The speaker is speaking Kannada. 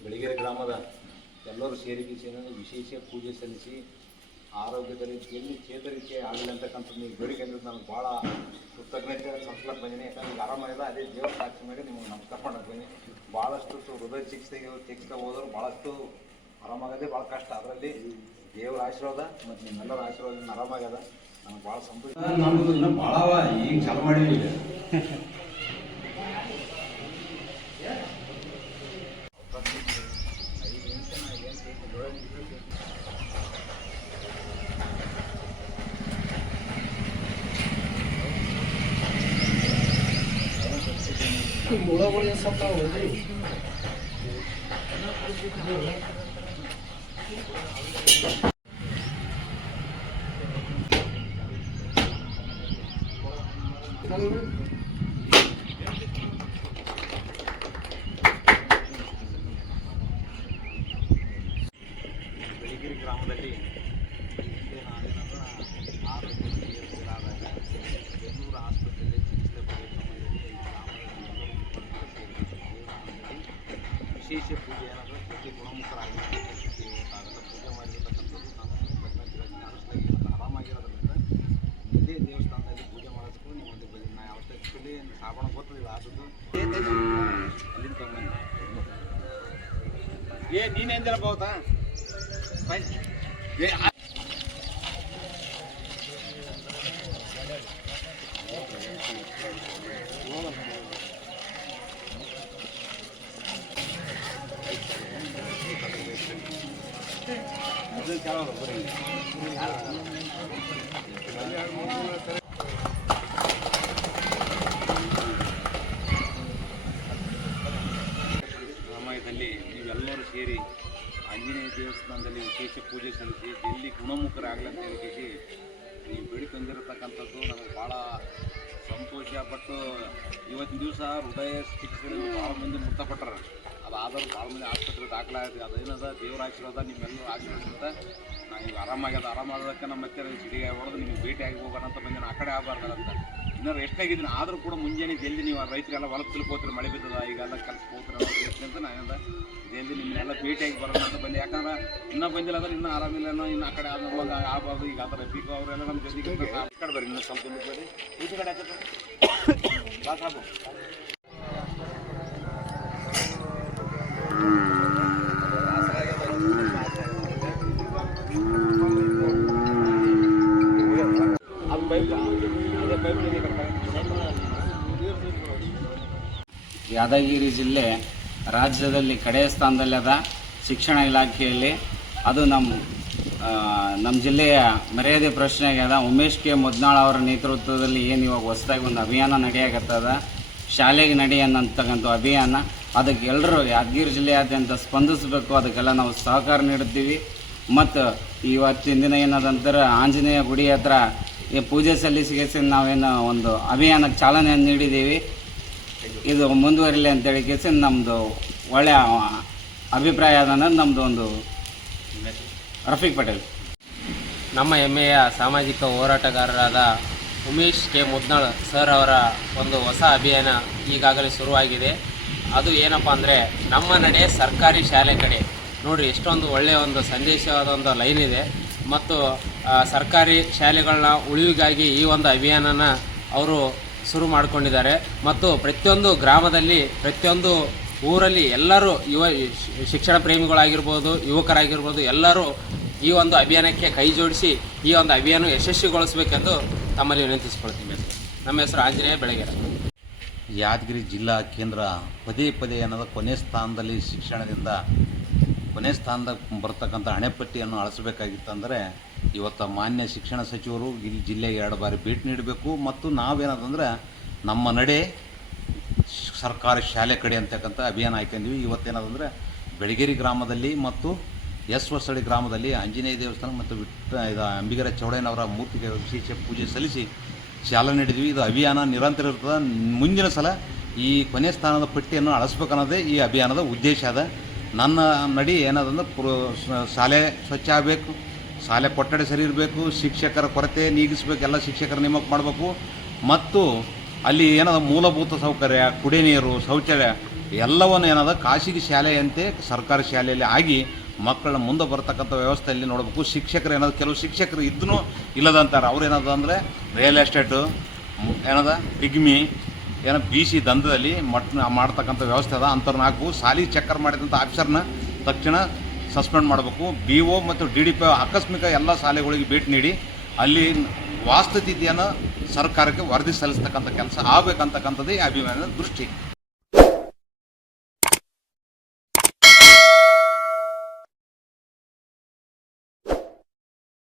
ಬೆಳಗೆರೆ ಗ್ರಾಮದ ಎಲ್ಲರೂ ಸೇರಿ ವಿಶೇಷ ಪೂಜೆ ಸಲ್ಲಿಸಿ ಆರೋಗ್ಯದ ರೀತಿಯಲ್ಲಿ ಚೇತರಿಕೆ ಆಗಲಿ ಅಂತಕ್ಕಂಥದ್ದು ನೀವು ಬೇಡಿಕೆ ಅಂದ್ರೆ ನನಗೆ ಭಾಳ ಕೃತಜ್ಞತೆ ಸಂಸ್ಕೃತ ಬಂದಿನಿ. ಯಾಕಂದ್ರೆ ಈಗ ಆರಾಮಾಗಿದೆ, ಅದೇ ದೇವರ ಸಾಕ್ಷಿ ಮೇಲೆ ನಿಮಗೆ ನಮಸ್ಕಾರ ಮಾಡ್ತೀನಿ. ಭಾಳಷ್ಟು ಹೃದಯ ಚಿಕಿತ್ಸೆ ಹೋದರೂ ಭಾಳಷ್ಟು ಆರಾಮಾಗದೆ ಭಾಳ ಕಷ್ಟ. ಅದರಲ್ಲಿ ದೇವರ ಆಶೀರ್ವಾದ ಮತ್ತು ನಿಮ್ಮೆಲ್ಲರ ಆಶೀರ್ವಾದ ಆರಾಮಾಗ್ಯದ. ನನಗೆ ಭಾಳ ಸಂತೋಷ. ನಮ್ಮದು ಇನ್ನೂ ಭಾಳ ಈಗ ಚಾಲು ಮಾಡಿವಿ. ಈಗ ಮುಳಗಳು ಸ್ವಲ್ಪ ಹೋದ್ರಿ ಬೆಳಗೆರೆ ಗ್ರಾಮದಲ್ಲಿ ಬೆಂಗಳೂರು ಆಸ್ಪತ್ರೆಯಲ್ಲಿ ಚಿಕಿತ್ಸೆ ಪಡೆಯುವ ಸಮಯದಲ್ಲಿ ವಿಶೇಷ ಪೂಜೆ ಏನಾದರೂ ಪ್ರತಿ ಗುಣಮುಖರಾಗಿ ಪೂಜೆ ಮಾಡಿರ್ತಕ್ಕಂಥದ್ದು ನಾನು ಆರಾಮಾಗಿರೋದ್ರಿಂದ ಇದೇ ದೇವಸ್ಥಾನದಲ್ಲಿ ಪೂಜೆ ಮಾಡೋದಕ್ಕೂ ನೀವು ಒಂದು ಬರೀ ನಾ ಯಾವ ಆ್ಯಕ್ಚುಲಿ ಸಾಬಣ ಗೊತ್ತಿಲ್ಲ ಆದದ್ದು ಅಲ್ಲಿಂದ ತಗೊಂಬಂದು ನೀನೇಂದಿರ ಬಹುದಾ ಸಮಯದಲ್ಲಿ ನೀವೆಲ್ಲರೂ ಸೇರಿ ಆಂಜನೇಯ ದೇವಸ್ಥಾನದಲ್ಲಿ ವಿಶೇಷ ಪೂಜೆ ಸಲ್ಲಿಸಿ ಎಲ್ಲಿ ಗುಣಮುಖರಾಗಲಿ ಅಂತ ಹೇಳಿ ನೀವು ಬೇಡಿಕೊಂಡಿರತಕ್ಕಂಥದ್ದು ನನಗೆ ಭಾಳ ಸಂತೋಷ. ಬಟ್ ಇವತ್ತಿನ ದಿವಸ ಹೃದಯ ಚಿಕಿತ್ಸೆಯಲ್ಲಿ ಭಾಳ ಮಂದಿ ಮೃತಪಟ್ಟರು. ಅದಾದರೂ ಭಾಳ ಮಂದಿ ಆಸ್ಪತ್ರೆ ದಾಖಲಾಗಿದೆ. ಅದೇನದ ದೇವರ ಆಶೀರ್ವಾದ ನಿಮ್ಮೆಲ್ಲರೂ ಆಗಿರೋದ್ರಿಂದ ನಾನು ಈಗ ಆರಾಮಾಗೋದಕ್ಕೆ ನಮ್ಮ ಮತ್ತೆ ಸಿಡಿಗೆ ಹೊಡೆದು ನಿಮಗೆ ಭೇಟಿಯಾಗಿ ಹೋಗೋಣ ಅಂತ ಬಂದು ಆ ಕಡೆ ಆಗಬಾರ್ದಂತ ಇನ್ನೂ ಎಷ್ಟಾಗಿದ್ದೀನಿ. ಆದರೂ ಕೂಡ ಮುಂಜಾನೆ ಜಲ್ದಿ ನೀವು ರೈತರೆಲ್ಲ ಹೊಲಕ್ಕೆ ತಿಳ್ಕೋತೀರಿ, ಮಳೆ ಬಿದ್ದದ ಈಗೆಲ್ಲ ಕೆಲಸ ಹೋಗ್ತೀರ ಅಂತ ನಾನಿಂದ ಜಲ್ದಿ ನಿಮ್ಮನ್ನೆಲ್ಲ ಭೇಟಿಯಾಗಿ ಬರೋಣ ಅಂತ ಬಂದು. ಯಾಕಂದ್ರೆ ಇನ್ನೂ ಬಂದಿಲ್ಲ ಅಂದ್ರೆ ಇನ್ನೂ ಆರಾಮಿಲ್ಲ, ಇನ್ನೂ ಆ ಕಡೆ ಆದಾಗ ಆಗಬಾರ್ದು. ಈಗ ಅದರ ರಫೀಕ್ ಅವರೆಲ್ಲ ನಮ್ಮ ಜೊತೆಗೆ ಆ ಕಡೆ ಬರ್ರಿ, ಇನ್ನೂ ಸ್ವಲ್ಪ ಬರ್ರಿ ಈ ಕಡೆ ಬಾ ಸಾಕು. ಯಾದಗಿರಿ ಜಿಲ್ಲೆ ರಾಜ್ಯದಲ್ಲಿ ಕಡೆಯ ಸ್ಥಾನದಲ್ಲಿ ಅದ ಶಿಕ್ಷಣ ಇಲಾಖೆಯಲ್ಲಿ. ಅದು ನಮ್ಮ ಜಿಲ್ಲೆಯ ಮರ್ಯಾದೆ ಪ್ರಶ್ನೆಗೆ ಅದ. ಉಮೇಶ್ ಕೆ ಮುದ್ನಾಳ್ ಅವರ ನೇತೃತ್ವದಲ್ಲಿ ಏನು ಇವಾಗ ಹೊಸದಾಗಿ ಒಂದು ಅಭಿಯಾನ ನಡೆಯಾಗತ್ತದ, ಶಾಲೆಗೆ ನಡೆಯನ್ನಂತಕ್ಕಂಥ ಅಭಿಯಾನ. ಅದಕ್ಕೆ ಎಲ್ಲರೂ ಯಾದಗಿರಿ ಜಿಲ್ಲೆಯಾದ್ಯಂತ ಸ್ಪಂದಿಸಬೇಕು. ಅದಕ್ಕೆಲ್ಲ ನಾವು ಸಹಕಾರ ನೀಡುತ್ತೀವಿ. ಮತ್ತು ಇವತ್ತಿನ ದಿನ ಏನದಂತರ ಆಂಜನೇಯ ಗುಡಿ ಹತ್ರ ಈ ಪೂಜೆ ಸಲ್ಲಿಸಿಗೆ ನಾವೇನು ಒಂದು ಅಭಿಯಾನಕ್ಕೆ ಚಾಲನೆಯನ್ನು ನೀಡಿದ್ದೀವಿ. ಇದು ಮುಂದುವರಿಲಿ ಅಂತೇಳಿ ಕೇಸಿ ನಮ್ಮದು ಒಳ್ಳೆಯ ಅಭಿಪ್ರಾಯ ಅದ ಅನ್ನೋದು ನಮ್ಮದು ಒಂದು. ರಫೀಕ್ ಪಟೇಲ್. ನಮ್ಮ ಹೆಮ್ಮೆಯ ಸಾಮಾಜಿಕ ಹೋರಾಟಗಾರರಾದ ಉಮೇಶ್ ಕೆ ಮುದ್ನಾಳ್ ಸರ್ ಅವರ ಒಂದು ಹೊಸ ಅಭಿಯಾನ ಈಗಾಗಲೇ ಶುರುವಾಗಿದೆ. ಅದು ಏನಪ್ಪ ಅಂದರೆ ನಮ್ಮ ನಡೆ ಸರ್ಕಾರಿ ಶಾಲೆ ಕಡೆ. ನೋಡಿರಿ, ಎಷ್ಟೊಂದು ಒಳ್ಳೆಯ ಒಂದು ಸಂದೇಶವಾದ ಒಂದು ಲೈನ್ ಇದೆ. ಮತ್ತು ಸರ್ಕಾರಿ ಶಾಲೆಗಳನ್ನ ಉಳಿವಿಗಾಗಿ ಈ ಒಂದು ಅಭಿಯಾನನ ಅವರು ಶುರು ಮಾಡಿಕೊಂಡಿದ್ದಾರೆ. ಮತ್ತು ಪ್ರತಿಯೊಂದು ಗ್ರಾಮದಲ್ಲಿ, ಪ್ರತಿಯೊಂದು ಊರಲ್ಲಿ ಎಲ್ಲರೂ ಶಿಕ್ಷಣ ಪ್ರೇಮಿಗಳಾಗಿರ್ಬೋದು, ಯುವಕರಾಗಿರ್ಬೋದು, ಎಲ್ಲರೂ ಈ ಒಂದು ಅಭಿಯಾನಕ್ಕೆ ಕೈ ಜೋಡಿಸಿ ಈ ಒಂದು ಅಭಿಯಾನ ಯಶಸ್ವಿಗೊಳಿಸಬೇಕೆಂದು ತಮ್ಮಲ್ಲಿ ವಿನಂತಿಸಿಕೊಳ್ತೀನಿ. ನಮ್ಮ ಹೆಸರು ಆಂಜನೇಯ ಬೆಳಗೆರೆ. ಯಾದಗಿರಿ ಜಿಲ್ಲಾ ಕೇಂದ್ರ ಪದೇ ಅನ್ನೋದು ಕೊನೆ ಸ್ಥಾನದಲ್ಲಿ ಶಿಕ್ಷಣದಿಂದ ಕೊನೆ ಸ್ಥಾನದಾಗ ಬರ್ತಕ್ಕಂಥ ಹಣೆಪಟ್ಟಿಯನ್ನು ಅಳಿಸಬೇಕಾಗಿತ್ತಂದರೆ ಇವತ್ತು ಮಾನ್ಯ ಶಿಕ್ಷಣ ಸಚಿವರು ಇಲ್ಲಿ ಜಿಲ್ಲೆಗೆ 2 ಬಾರಿ ಭೇಟಿ ನೀಡಬೇಕು. ಮತ್ತು ನಾವೇನದಂದ್ರೆ ನಮ್ಮ ನಡೆ ಸರ್ಕಾರಿ ಶಾಲೆ ಕಡೆ ಅಂತಕ್ಕಂಥ ಅಭಿಯಾನ ಹಾಕೊಂಡಿವಿ. ಇವತ್ತೇನದಂದರೆ ಬೆಳಗೇರಿ ಗ್ರಾಮದಲ್ಲಿ ಮತ್ತು ಹೊಸಳ್ಳಿ ಗ್ರಾಮದಲ್ಲಿ ಆಂಜನೇಯ ದೇವಸ್ಥಾನ ಮತ್ತು ಅಂಬಿಗರ ಚೌಡಯ್ಯನವರ ಮೂರ್ತಿಗೆ ವಿಶೇಷ ಪೂಜೆ ಸಲ್ಲಿಸಿ ಚಾಲನೆ ನೀಡಿದ್ವಿ. ಇದು ಅಭಿಯಾನ ನಿರಂತರ ಇರ್ತದೆ. ಮುಂದಿನ ಸಲ ಈ ಕೊನೆ ಸ್ಥಾನದ ಪಟ್ಟಿಯನ್ನು ಅಳಿಸ್ಬೇಕನ್ನೋದೇ ಈ ಅಭಿಯಾನದ ಉದ್ದೇಶ ಅದ. ನನ್ನ ನಡಿ ಏನದಂದ್ರೆ ಶಾಲೆ ಸ್ವಚ್ಛ ಆಗಬೇಕು, ಶಾಲೆ ಕೊಠಡಿ ಸರಿ ಇರಬೇಕು, ಶಿಕ್ಷಕರ ಕೊರತೆ ನೀಗಿಸ್ಬೇಕು, ಎಲ್ಲ ಶಿಕ್ಷಕರ ನೇಮಕ ಮಾಡಬೇಕು, ಮತ್ತು ಅಲ್ಲಿ ಏನದ ಮೂಲಭೂತ ಸೌಕರ್ಯ, ಕುಡಿಯ ನೀರು, ಶೌಚಾಲಯ ಎಲ್ಲವನ್ನು ಏನದ ಖಾಸಗಿ ಶಾಲೆಯಂತೆ ಸರ್ಕಾರಿ ಶಾಲೆಯಲ್ಲಿ ಆಗಿ ಮಕ್ಕಳ ಮುಂದೆ ಬರ್ತಕ್ಕಂಥ ವ್ಯವಸ್ಥೆಯಲ್ಲಿ ನೋಡಬೇಕು. ಶಿಕ್ಷಕರು ಏನದ ಕೆಲವು ಶಿಕ್ಷಕರು ಇದ್ದೂ ಇಲ್ಲದಂತಾರೆ. ಅವ್ರು ಏನದ ಅಂದರೆ ರಿಯಲ್ ಎಸ್ಟೇಟು ಏನದ ಪಿಗ್ಮಿ ಬಿ ಸಿ ದಂಧದಲ್ಲಿ ಮಾಡ್ತಕ್ಕಂಥ ವ್ಯವಸ್ಥೆ ಅದ. ಅಂಥವ್ರನ್ನ ಹಾಕಬೇಕು. ಶಾಲೆ ಚೆಕ್ಕರ್ ಮಾಡಿದಂಥ ಆಫೀಸರ್ನ ತಕ್ಷಣ ಸಸ್ಪೆಂಡ್ ಮಾಡಬೇಕು. ಬಿ ಒ ಮತ್ತು ಡಿ ಡಿ ಪಿ ಆಕಸ್ಮಿಕ ಎಲ್ಲ ಶಾಲೆಗಳಿಗೆ ಭೇಟಿ ನೀಡಿ ಅಲ್ಲಿ ವಾಸ್ತುಸ್ಥಿತಿಯನ್ನು ಸರ್ಕಾರಕ್ಕೆ ವರದಿ ಸಲ್ಲಿಸ್ತಕ್ಕಂಥ ಕೆಲಸ ಆಗಬೇಕಂತಕ್ಕಂಥದ್ದೇ ಈ ಅಭಿಯಾನದ ದೃಷ್ಟಿ.